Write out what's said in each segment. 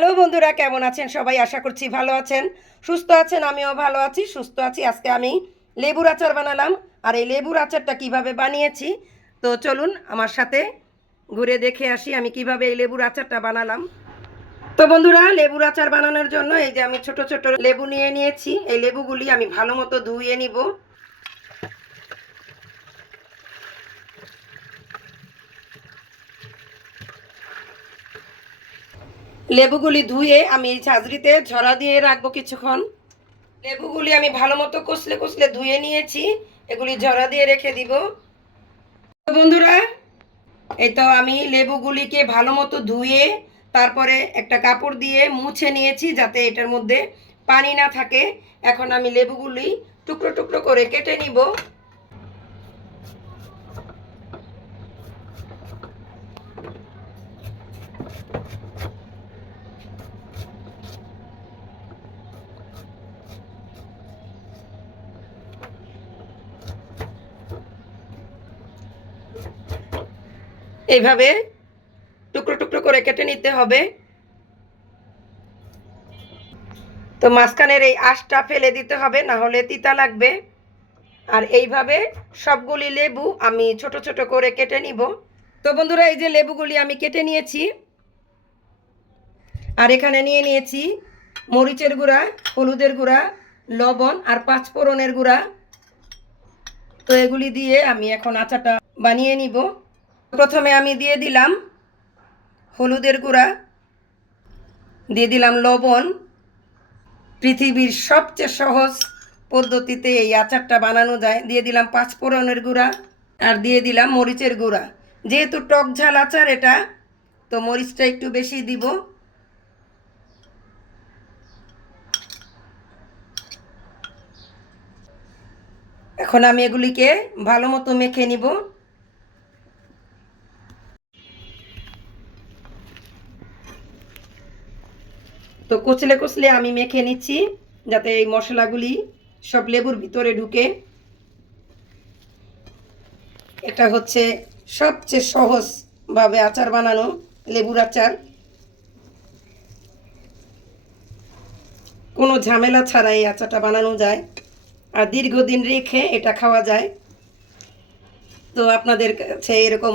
Hello বন্ধুরা, কেমন আছেন সবাই? আশা করছি ভালো আছেন, সুস্থ আছেন। আমিও ভালো আছি, সুস্থ আছি। আজকে আমি লেবুর আচার বানালাম। আর এই লেবুর আচারটা কিভাবে বানিয়েছি তো চলুন আমার সাথে ঘুরে দেখে আসি আমি কিভাবে এই লেবুর আচারটা বানালাম। তো বন্ধুরা, লেবুর আচার বানানোর জন্য এই যে আমি ছোট ছোট লেবু নিয়ে নিয়েছি। এই লেবুগুলি আমি ভালো মতো ধুয়ে নিব। লেবুগুলি ধুয়ে আমি এই ঝাঁঝরিতে ঝরা দিয়ে রাখবো কিছুক্ষণ। লেবুগুলি আমি ভালো মতো কষলে কষলে ধুয়ে নিয়েছি, এগুলি ঝরা দিয়ে রেখে দিব। বন্ধুরা, এই তো আমি লেবুগুলিকে ভালো মতো ধুয়ে তারপরে একটা কাপড় দিয়ে মুছে নিয়েছি যাতে এটার মধ্যে পানি না থাকে। এখন আমি লেবুগুলি টুকরো টুকরো করে কেটে নিব। এইভাবে টুকরো টুকরো করে কেটে নিতে হবে। তো মাঝখানের এই আঁশটা ফেলে দিতে হবে, না হলে তিতা লাগবে। আর এইভাবে সবগুলি লেবু আমি ছোট ছোট করে কেটে নিব। তো বন্ধুরা, এই যে লেবুগুলি আমি কেটে নিয়েছি। আর এখানে নিয়ে নিয়েছি মরিচের গুঁড়া, হলুদের গুঁড়া, লবণ আর পাঁচফোড়নের গুঁড়া। তো এগুলি দিয়ে আমি এখন আচারটা বানিয়ে নিব। প্রথমে আমি দিয়ে দিলাম হলুদের গুঁড়া, দিয়ে দিলাম লবণ। পৃথিবীর সবচেয়ে সহজ পদ্ধতিতে এই আচারটা বানানো যায়। দিয়ে দিলাম পাঁচফোড়নের গুঁড়া আর দিয়ে দিলাম মরিচের গুঁড়া। যেহেতু টক ঝাল আচার এটা, তো মরিচটা একটু বেশি দিব। এখন আমি এগুলিকে ভালো মতো মেখে নিব। তো কচলে কচলে আমি মেখে নিচ্ছি যাতে এই মশলাগুলি সব লেবুর ভিতরে ঢুকে। এটা হচ্ছে সবচেয়ে সহজভাবে আচার বানানো, লেবুর আচার। কোনো ঝামেলা ছাড়াই এই আচারটা বানানো যায় আর দীর্ঘদিন রেখে এটা খাওয়া যায়। তো আপনাদের কাছে এরকম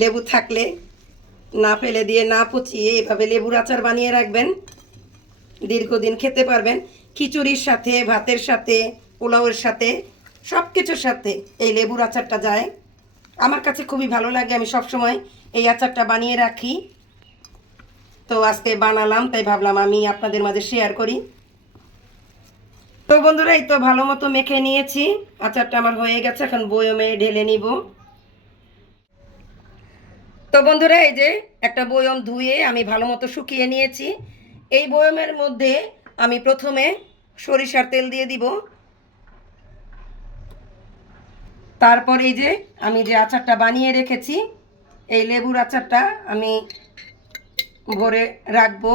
লেবু থাকলে না ফেলে দিয়ে, না পচিয়ে এভাবে লেবুর আচার বানিয়ে রাখবেন, দীর্ঘদিন খেতে পারবেন। খিচুড়ির সাথে, ভাতের সাথে, পোলাওয়ের সাথে, সব কিছুর সাথে এই লেবুর আচারটা যায়। আমার কাছে খুবই ভালো লাগে, আমি সবসময় এই আচারটা বানিয়ে রাখি। তো আজকে বানালাম, তাই ভাবলাম আমি আপনাদের মাঝে শেয়ার করি। তো বন্ধুরা, এই তো ভালো মতো মেখে নিয়েছি, আচারটা আমার হয়ে গেছে। এখন বয়মে ঢেলে নিব। তো বন্ধুরা, এই যে একটা বয়ম ধুয়ে আমি ভালো মতো শুকিয়ে নিয়েছি। এই বয়মের মধ্যে আমি প্রথমে সরিষার তেল দিয়ে দিব। তারপর এই যে আমি যে আচারটা বানিয়ে রেখেছি, এই লেবুর আচারটা আমি ভরে রাখবো।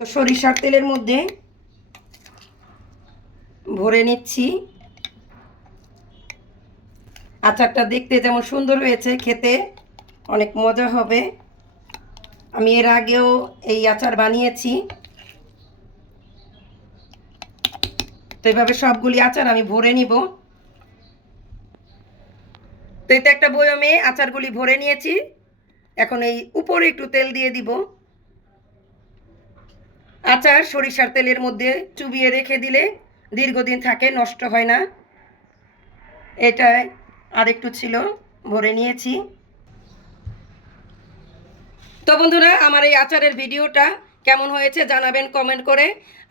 তো সরিষার তেলের মধ্যে ভরে নিচ্ছি। আচারটা দেখতে যেমন সুন্দর হয়েছে, খেতে অনেক মজা হবে। আমি এর আগেও এই আচার বানিয়েছি। তো এইভাবে সবগুলি আচার আমি ভরে নিব। তো এতে একটা বয়মে আচারগুলি ভরে নিয়েছি। এখন এই উপরে একটু তেল দিয়ে দিব। আচার সরিষার তেলের মধ্যে চুবিয়ে রেখে দিলে দীর্ঘদিন থাকে, নষ্ট হয় না। এটায় আর একটু ছিল, ভরে নিয়েছি। তো বন্ধুরা, আমার এই আচারের ভিডিওটা কেমন হয়েছে জানাবেন কমেন্ট করে।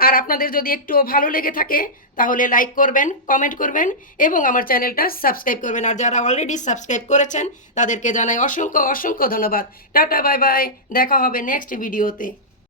আর আপনাদের যদি একটু ভালো লেগে থাকে তাহলে লাইক করবেন, কমেন্ট করবেন এবং আমার চ্যানেলটা সাবস্ক্রাইব করবেন। আর যারা অলরেডি সাবস্ক্রাইব করেছেন তাদেরকে জানাই অসংখ্য অসংখ্য ধন্যবাদ। টাটা, বাই বাই, দেখা হবে নেক্সট ভিডিওতে।